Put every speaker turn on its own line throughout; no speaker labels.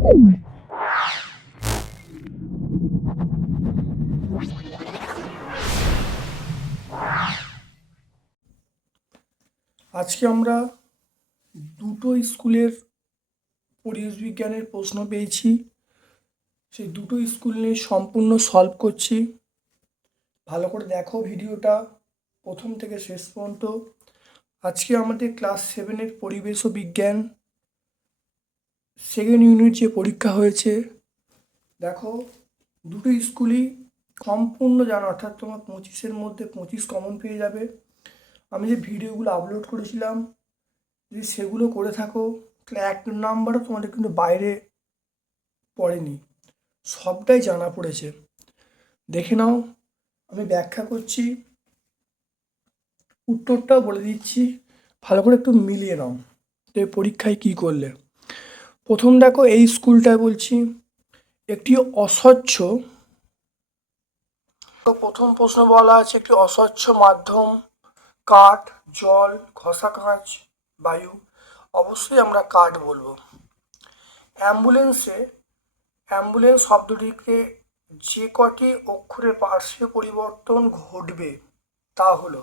আজকে আমরা দুটো স্কুলের পরিবেশ বিজ্ঞানের প্রশ্ন পেয়েছি। সেই দুটো স্কুল নিয়ে সম্পূর্ণ সলভ করছি। ভালো করে দেখো ভিডিওটা প্রথম থেকে শেষ পর্যন্ত। আজকে আমাদের ক্লাস সেভেনের পরিবেশ ও বিজ্ঞান সেকেন্ড ইউনিট যে পরীক্ষা হয়েছে, দেখো, দুটো স্কুলই সম্পূর্ণ জানো, অর্থাৎ তোমার পঁচিশের মধ্যে পঁচিশ কমন পেয়ে যাবে। আমি যে ভিডিওগুলো আপলোড করেছিলাম, যদি সেগুলো করে থাকো, তাহলে এক নাম্বারও তোমাদের কিন্তু বাইরে পড়েনি। সবটাই জানা পড়েছে। দেখে নাও, আমি ব্যাখ্যা করছি, উত্তরটাও বলে দিচ্ছি, ভালো করে একটু মিলিয়ে নাও তো পরীক্ষায় কী করলে। প্রথম দেখো এই স্কুলটায় বলছি, একটি অস্বচ্ছ, তো প্রথম প্রশ্ন বলা আছে, একটি অস্বচ্ছ মাধ্যম, কাঠ, জল ঘষা কাঁচ, বায়ু, অবশ্যই আমরা কাঠ বলব। অ্যাম্বুলেন্সে, অ্যাম্বুলেন্স শব্দটিকে যে কটি অক্ষরের পার্শ্বীয় পরিবর্তন ঘটবে, তা হলো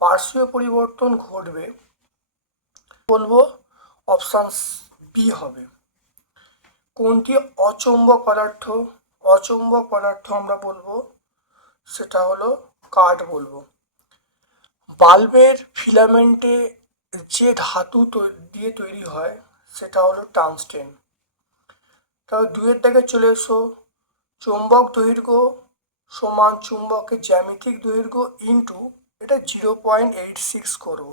পার্শ্বীয় পরিবর্তন ঘটবে, বলব অপশান বি হবে। কোনটি অচৌম্বক পদার্থ অচৌম্বক পদার্থ আমরা বলব, সেটা হলো কাঠ বলব। বাল্বের ফিলামেন্টে যে ধাতু দিয়ে তৈরি হয়, সেটা হলো টাংস্টেন। তাহলে দুয়ের দিকে চলে এসো। চুম্বক দৈর্ঘ্য সমান চুম্বকের জ্যামিতিক দৈর্ঘ্য ইন্টু এটা জিরো পয়েন্ট এইট সিক্স করব।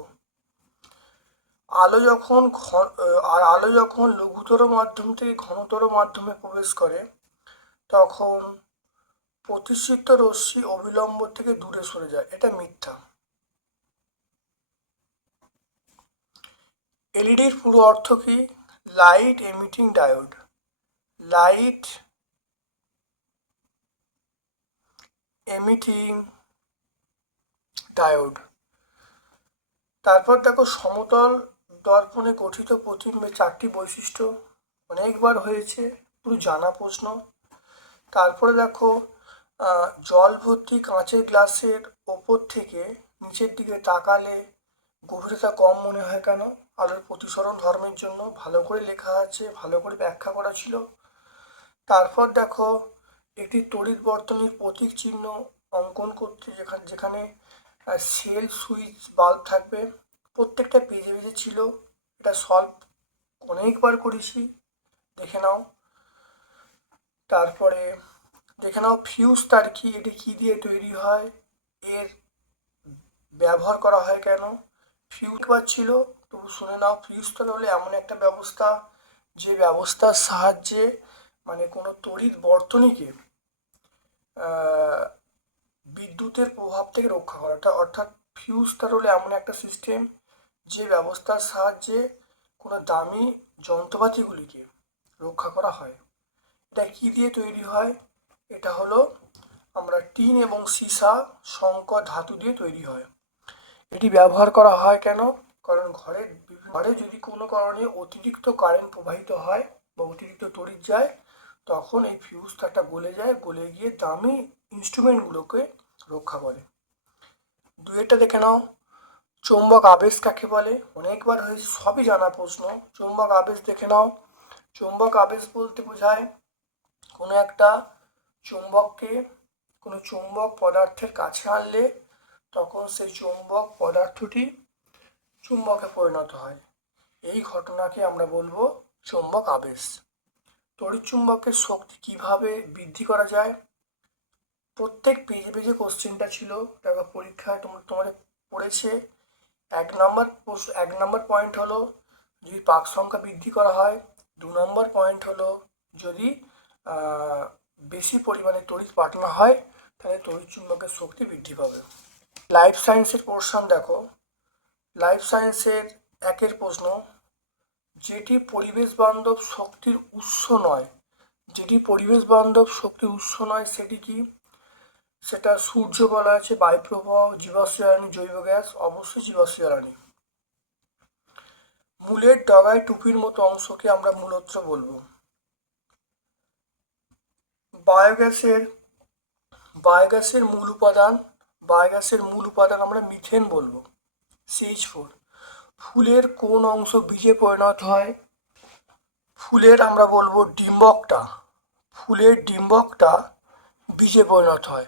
আলো যখন ঘন আর আলো যখন লঘুতর মাধ্যম থেকে ঘনতর মাধ্যমে প্রবেশ করে, তখন প্রতিষ্ঠিত রশ্মি অবিলম্ব থেকে দূরে সরে যায়। এটা মিথ্যা। এলইডির পুরো অর্থ কি? Light emitting diode. Light emitting diode. তারপর দেখো সমতল দর্পণে গঠিত প্রতিবিম্বের চারটি বৈশিষ্ট্য অনেকবার হয়েছে, পুরো জানা প্রশ্ন। তারপরে দেখো জল ভর্তি কাঁচের গ্লাসের ওপর থেকে নিচের দিকে তাকালে গভীরতা কম মনে হয় কেন? আলোর প্রতিসরণ ধর্মের জন্য ভালো করে লেখা আছে, ভালো করে ব্যাখ্যা করা ছিল। তারপর দেখো, একটি তড়িৎ বর্তনীর প্রতীক চিহ্ন অঙ্কন করতে যেখানে যেখানে সেল সুইচ বাল্ব থাকবে। প্রত্যেকটা পেজে পেজে ছিল, এটা সলভ অনেকবার করেছি, দেখে নাও। তারপরে দেখে নাও ফিউজ তার কি, এটি কী দিয়ে তৈরি হয়, এর ব্যবহার করা হয় কেন? ফিউজ বার ছিল, তবু শুনে নাও ফিউজ তার হলে এমন একটা ব্যবস্থা, যে ব্যবস্থার সাহায্যে মানে কোনো তড়িৎ বর্তনীকে বিদ্যুতের প্রভাব থেকে রক্ষা করাটা, অর্থাৎ ফিউজ তার হলো এমন একটা সিস্টেম যে ব্যবস্থার সাহায্যে কোনো দামি যন্ত্রপাতিগুলিকে রক্ষা করা হয়। এটা কী দিয়ে তৈরি হয়? এটা হলো আমরা টিন এবং সীসা সংকর ধাতু দিয়ে তৈরি হয়। এটি ব্যবহার করা হয় কেন? কারণ বিভিন্ন- ঘরে যদি কোনো কারণে অতিরিক্ত কারেন্ট প্রবাহিত হয় বা অতিরিক্ত তড়িৎ যায়, তখন এই ফিউজ তারটা গলে যায়, গলে গিয়ে দামি ইনস্ট্রুমেন্টগুলোকে রক্ষা করে। দুয়েরটা দেখে নাও। চৌম্বক আবেশ কাকে বলে? অনেকবার হয়েছে, সবই জানা প্রশ্ন। চুম্বক আবেশ দেখে নাও। চুম্বক আবেশ বলতে বোঝায় কোনো একটা চুম্বককে কোনো চুম্বক পদার্থের কাছে আনলে তখন সেই চৌম্বক পদার্থটি চুম্বকে পরিণত হয়। এই ঘটনাকে আমরা বলব চৌম্বক আবেশ। তড়িৎচুম্বকের শক্তি কীভাবে বৃদ্ধি করা যায়? প্রত্যেক পেজে পেজে কোশ্চেনটা ছিল, দেখো পরীক্ষায় তোমরা তোমাদের পড়েছে। এক নম্বর এক নম্বর পয়েন্ট হলো যদি পাক সংখ্যা বৃদ্ধি করা হয়, দু নম্বর পয়েন্ট হলো যদি বেশি পরিমাণে তড়িৎ পাঠানো হয়, তাহলে তড়িৎ চুম্বকের শক্তি বৃদ্ধি পাবে। লাইফ সায়েন্সের পোর্শন দেখো। লাইফ সায়েন্সের একের প্রশ্ন, যেটি পরিবেশ বান্ধব শক্তির উৎস নয়, যেটি পরিবেশ বান্ধব শক্তির উৎস নয়, সেটি কি? সেটা সূর্য বলা আছে, বায়ুপ্রবাহ, জীবাশ্ম জ্বালানি, জৈব গ্যাস, অবশ্যই জীবাশ্ম জ্বালানি। মূলের ডগায় টুপির মতো অংশকে আমরা মূলত্র বলব। বায়োগ্যাসের বায়োগ্যাসের মূল উপাদান, বায়োগ্যাসের মূল উপাদান আমরা মিথেন বলব সিএইচ ফোর ফুলের কোন অংশ বীজে পরিণত হয়? ফুলের আমরা বলব ডিম্বকটা। ফুলের ডিম্বকটা বীজে পরিণত হয়।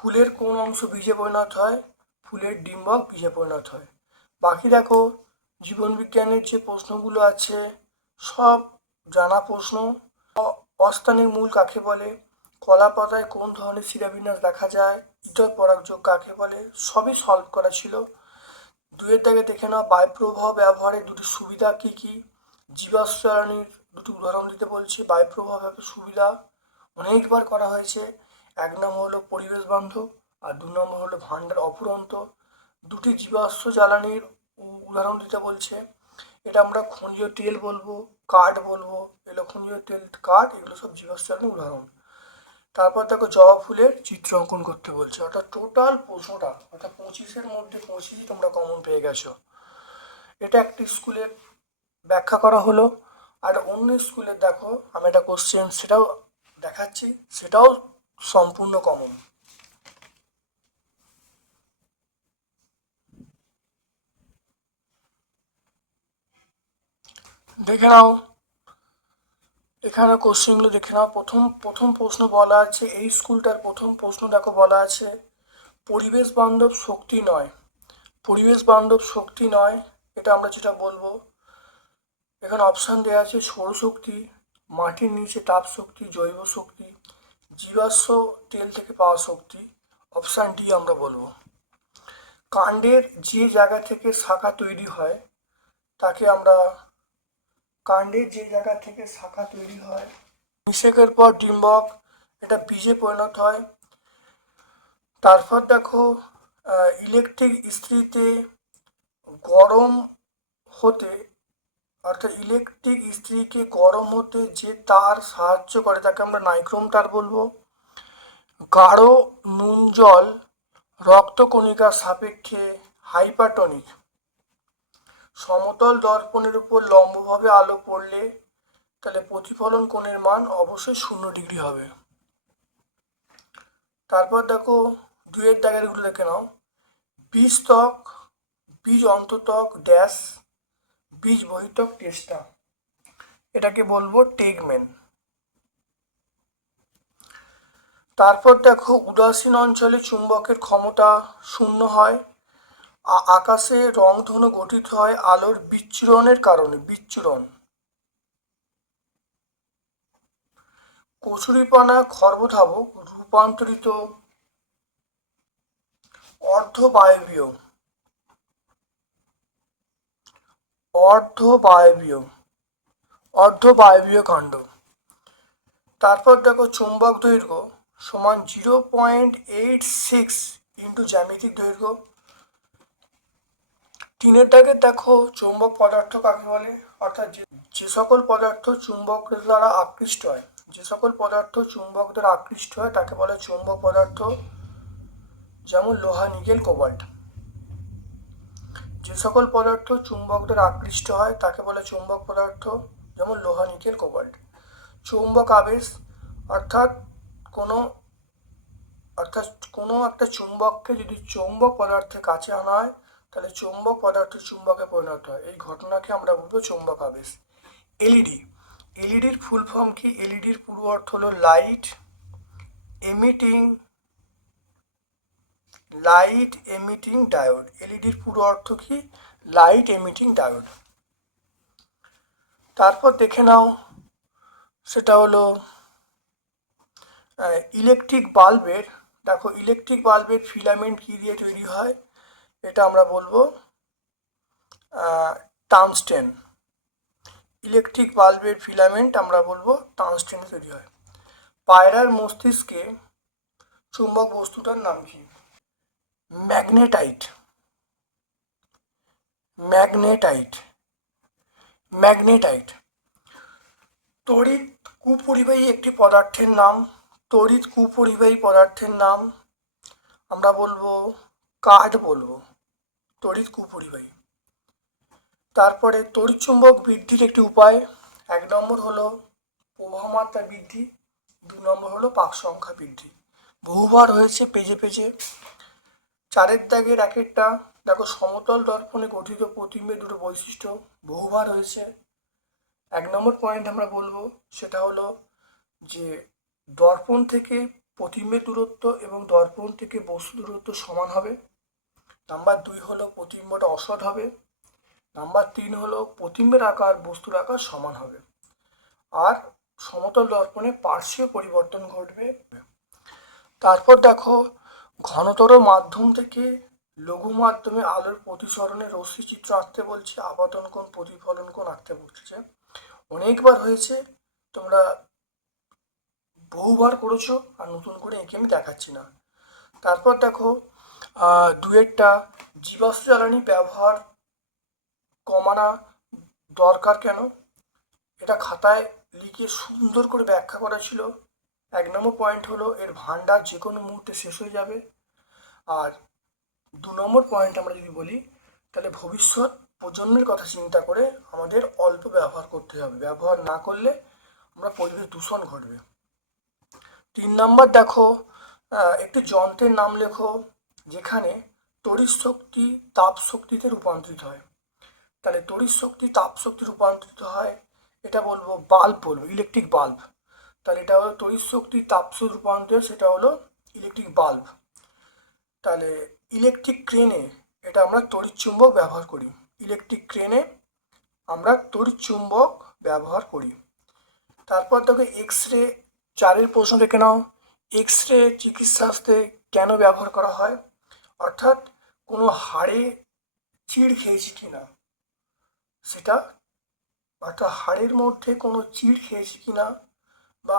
ফুলের কোন অংশ বীজে পরিণত হয়? ফুলের ডিম্বক বীজে পরিণত হয়। বাকি দেখো জীবনবিজ্ঞানের যে প্রশ্নগুলো আছে, সব জানা প্রশ্ন। অস্থানিক মূল কাকে বলে? কলা পাতায় কোন ধরনের শিরাবিন্যাস দেখা যায়? ইতর পরাগযোগ কাকে বলে? সবই সলভ করা ছিল। দুয়ের দাগে দেখে নাও, বায়ুপ্রবাহ ব্যবহারের দুটি সুবিধা কী কী? জীবাশ্ম জ্বালানির দুটি উদাহরণ দিতে বলছি। বায়ুপ্রবাহ ব্যবহারের সুবিধা অনেকবার করা হয়েছে। এক নম্বর হলো পরিবেশ বান্ধব, আর দু নম্বর হলো ভাণ্ডার অফুরন্ত। দুটি জীবাশ্ম জ্বালানির উদাহরণ দিতে বলছে, এটা আমরা খনিজ তেল বলব, কাঠ বলব এগুলো খনিজ তেল, কাঠ, এগুলো সব জীবাশ্ম জ্বালানির উদাহরণ। তারপর দেখো জবা ফুলের চিত্র অঙ্কন করতে বলছে, অর্থাৎ টোটাল প্রশ্নটা, অর্থাৎ পঁচিশের মধ্যে পঁচিশই তোমরা কমন পেয়ে গেছো। এটা একটি স্কুলে ব্যাখ্যা করা হলো, আর অন্য স্কুলে দেখো, আমি একটা কোশ্চেন সেটাও দেখাচ্ছি, সেটাও সম্পূর্ণ কমন দেখে নাও। এখানে কোশ্চেনগুলো দেখে নাও। প্রথম প্রথম প্রশ্ন বলা আছে, এই স্কুলটার প্রথম প্রশ্ন দেখো বলা আছে, পরিবেশ বান্ধব শক্তি নয়। পরিবেশ বান্ধব শক্তি নয়, এটা আমরা যেটা বলব। এখানে অপশান দেওয়া আছে সৌরশক্তি, মাটির নিচে তাপ শক্তি জৈব শক্তি। জীবাশ্ম তেল থেকে পাওয়া শক্তি অপশান ডি আমরা বলব। কাণ্ডের যে জায়গা থেকে শাখা তৈরি হয়, তাকে আমরা কাণ্ডের যে জায়গা থেকে শাখা তৈরি হয়, নিষেকের পর ডিম্বক, এটা বীজে পরিণত হয়। তারপর দেখো ইলেকট্রিক ইস্ত্রিতে গরম হতে অর্থাৎ ইলেকট্রিক ইস্ত্রিকে গরম হতে যে তার সাহায্য করে, তাকে আমরা নাইক্রোম তার বলব। গাঢ় নুন জল রক্তকণিকার সাপেক্ষে হাইপাটনিক সমতল দর্পণের উপর লম্বভাবে আলো পড়লে তাহলে প্রতিফলন কোণের মান অবশ্যই শূন্য ডিগ্রি হবে। তারপর দেখো দুয়ের দাগেরগুলো দেখে নাও। বীজ ত্বক বীজ অন্ততক ড্যাশ বীজ বহিতক টেস্টা এটাকে বলব টেগমেন তারপর দেখো উদাসীন অঞ্চলে চুম্বকের ক্ষমতা শূন্য হয় আকাশে রংধনু গঠিত হয় আলোর বিচ্ছুরণের কারণে, বিচ্ছুরণ। কচুরিপানা খর্বধাবক রূপান্তরিত অর্ধবায়বীয়। অর্ধবায়বীয় অর্ধবায়বীয় কাণ্ড তারপর দেখো চুম্বক দৈর্ঘ্য সমান zero point eight six into জ্যামিতিক দৈর্ঘ্য। তিনের দাগে দেখো চুম্বক পদার্থ কাকে বলে? অর্থাৎ যে সকল পদার্থ চুম্বক দ্বারা আকৃষ্ট হয়, যে সকল পদার্থ চুম্বক দ্বারা আকৃষ্ট হয়, তাকে বলে চুম্বক পদার্থ। যেমন লোহা, নিকেল, কোবাল্ট। সকল পদার্থ চুম্বক দ্বারা আকৃষ্ট হয়, তাকে বলে চুম্বক পদার্থ, যেমন লোহা নিকেল কোবাল্ট। চৌম্বক আবেশ, অর্থাৎ কোনো অর্থাৎ কোনো একটা চুম্বককে যদি চৌম্বক পদার্থের কাছে আনা হয়, তাহলে চৌম্বক পদার্থ চুম্বকে পরিণত হয়। এই ঘটনাকে আমরা বলব চৌম্বক আবেশ। এলইডি। এলইডির ফুল ফর্ম কি? এলইডির পুরো অর্থ হলো light emitting light emitting diode. এলইডির পুরো অর্থ কি? Light emitting diode. তারপর দেখে নাও, সেটা হলো ইলেকট্রিক বাল্বের, দেখো ইলেকট্রিক বাল্বের ফিলামেন্ট কী দিয়ে তৈরি হয়? এটা আমরা বলব টাংস্টেন। ইলেকট্রিক বাল্বের ফিলামেন্ট আমরা বলব টাংস্টেন তৈরি হয়। পায়রার মস্তিষ্কে চুম্বক বস্তুটার নাম কি? ম্যাগনেটাইট। ম্যাগনেটাইট। ম্যাগনেটাইট। তড়িৎ কুপরিবাহী একটি পদার্থের নাম। তড়িৎ কুপরিবাহী পদার্থের নাম। আমরা বলব কাঠ বলব। তড়িৎ কুপরিবাহী। তারপরে তড়িৎচুম্বক বৃদ্ধির একটি উপায়। এক নম্বর হলো প্রবাহমাত্রা বৃদ্ধি। দু নম্বর হলো পাক সংখ্যা বৃদ্ধি। বহুবার হয়েছে, পেজে পেজে। চারের দাগের এক একটা দেখো সমতল দর্পণে গঠিত প্রতিবিম্বের দুটো বৈশিষ্ট্য বহুবার হয়েছে। এক নম্বর পয়েন্ট আমরা বলব, সেটা হলো যে দর্পণ থেকে প্রতিবিম্বের দূরত্ব এবং দর্পণ থেকে বস্তু দূরত্ব সমান হবে। নাম্বার দুই হলো প্রতিবিম্বটা অসৎ হবে। নাম্বার তিন হলো প্রতিবিম্বের আকার, বস্তুর আকার সমান হবে। আর সমতল দর্পণে পার্শ্বীয় পরিবর্তন ঘটবে। তারপর দেখো ঘনতর মাধ্যম থেকে লঘু মাধ্যমে আলোর প্রতিসরণে রশ্মি চিত্র আঁকতে বলছে আপাতন কোণ, প্রতিফলন কোণ আঁকতে বলছে। অনেকবার হয়েছে, তোমরা বহুবার করেছ আর নতুন করে এঁকে আমি দেখাচ্ছি না। তারপর দেখো দুয়েরটা জীবাশ্ম জ্বালানি ব্যবহার কমানো দরকার কেন? এটা খাতায় লিখে সুন্দর করে ব্যাখ্যা করা ছিল। এক নম্বর পয়েন্ট হলো এর ভান্ডার যে কোনো মুহূর্তে শেষ হয়ে যাবে। আর দু নম্বর পয়েন্ট আমরা যদি বলি, তাহলে ভবিষ্যৎ প্রজন্মের কথা চিন্তা করে আমাদের অল্প ব্যবহার করতে হবে। ব্যবহার না করলে আমরা পরিবেশ দূষণ ঘটবে। তিন নম্বর দেখো একটি যন্ত্রের নাম লেখো, যেখানে তড়িৎ শক্তি তাপ শক্তিতে রূপান্তরিত হয়। তাহলে তড়িৎ শক্তি তাপ শক্তি রূপান্তরিত হয়, এটা বলব বাল্ব বলব ইলেকট্রিক বাল্ব তাহলে এটা হলো তড়িৎ শক্তি তাপ শক্তি রূপান্তর, সেটা হলো ইলেকট্রিক বাল্ব তাহলে ইলেকট্রিক ক্রেনে এটা আমরা তড়িৎ চুম্বক ব্যবহার করি। ইলেকট্রিক ক্রেনে আমরা তড়িৎ চুম্বক ব্যবহার করি। তারপর তোকে এক্স রে চারের প্রশ্ন দেখে নাও। এক্স রে চিকিৎসাস্তে কেন ব্যবহার করা হয়? অর্থাৎ কোনো হাড়ে চিড় খেয়েছি কি না সেটা অর্থাৎ হাড়ের মধ্যে কোনো চিড় খেয়েছি কিনা? বা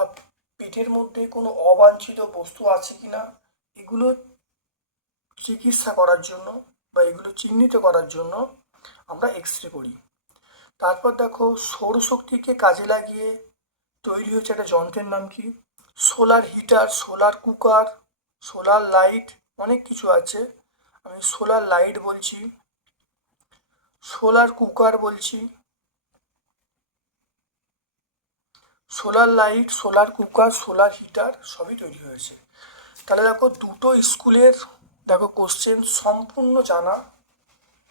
পেটের মধ্যে কোনো অবাঞ্ছিত বস্তু আছে কি না, এগুলো চিকিৎসা করার জন্য বা এগুলো চিহ্নিত করার জন্য আমরা এক্স রে করি। তারপর দেখো, সৌরশক্তিকে কাজে লাগিয়ে তৈরি হচ্ছে একটা যন্ত্রের নাম কি? Solar heater solar cooker solar light অনেক কিছু আছে। আমি সোলার লাইট বলছি সোলার কুকার বলছি solar light, solar cooker, solar heater সবই তৈরি হয়েছে। তাহলে দেখো, দুটো স্কুলের দেখো কোশ্চেন সম্পূর্ণ জানা।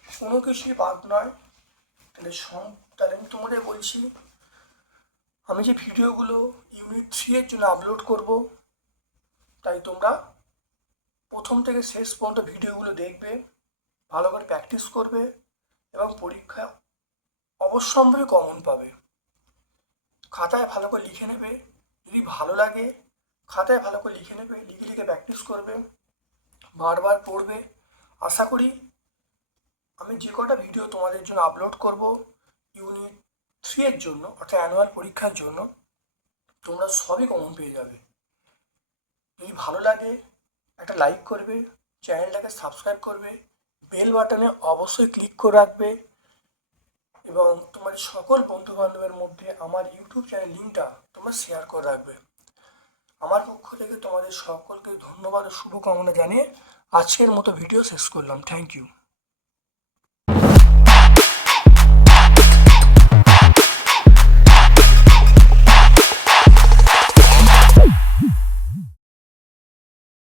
কোনো কিছুই বাদ নয়। তাহলে সম তাহলে আমি তোমাদের বলছি, আমি যে ভিডিওগুলো ইউনিট থ্রি এর জন্য আপলোড করব, তাই তোমরা প্রথম থেকে শেষ পর্যন্ত ভিডিওগুলো দেখবে, ভালো করে প্র্যাকটিস করবে এবং পরীক্ষা অবশ্যম্ভাবী কমন পাবে। খাতায় ভালো করে লিখে নেবে। যদি ভালো লাগে, খাতায় ভালো করে লিখে নেবে, লিখে লিখে প্র্যাকটিস করবে, বারবার পড়বে। আশা করি আমি যে কটা ভিডিও তোমাদের জন্য আপলোড করব ইউনিট থ্রি এর জন্য, অর্থাৎ অ্যানুয়াল পরীক্ষার জন্য, তোমরা সবই কমন পেয়ে যাবে। যদি ভালো লাগে, একটা লাইক করবে চ্যানেলটাকে সাবস্ক্রাইব করবে বেল বাটনে অবশ্যই ক্লিক করে রাখবে। এবং তোমার সকল বন্ধু বান্ধবের মধ্যে আমার ইউটিউব চ্যানেল লিঙ্কটা তোমরা শেয়ার করে রাখবে। আমার পক্ষ থেকে তোমাদের সকলকে ধন্যবাদ ও শুভকামনা জানিয়ে আজকের মতো ভিডিও শেষ করলাম। Thank you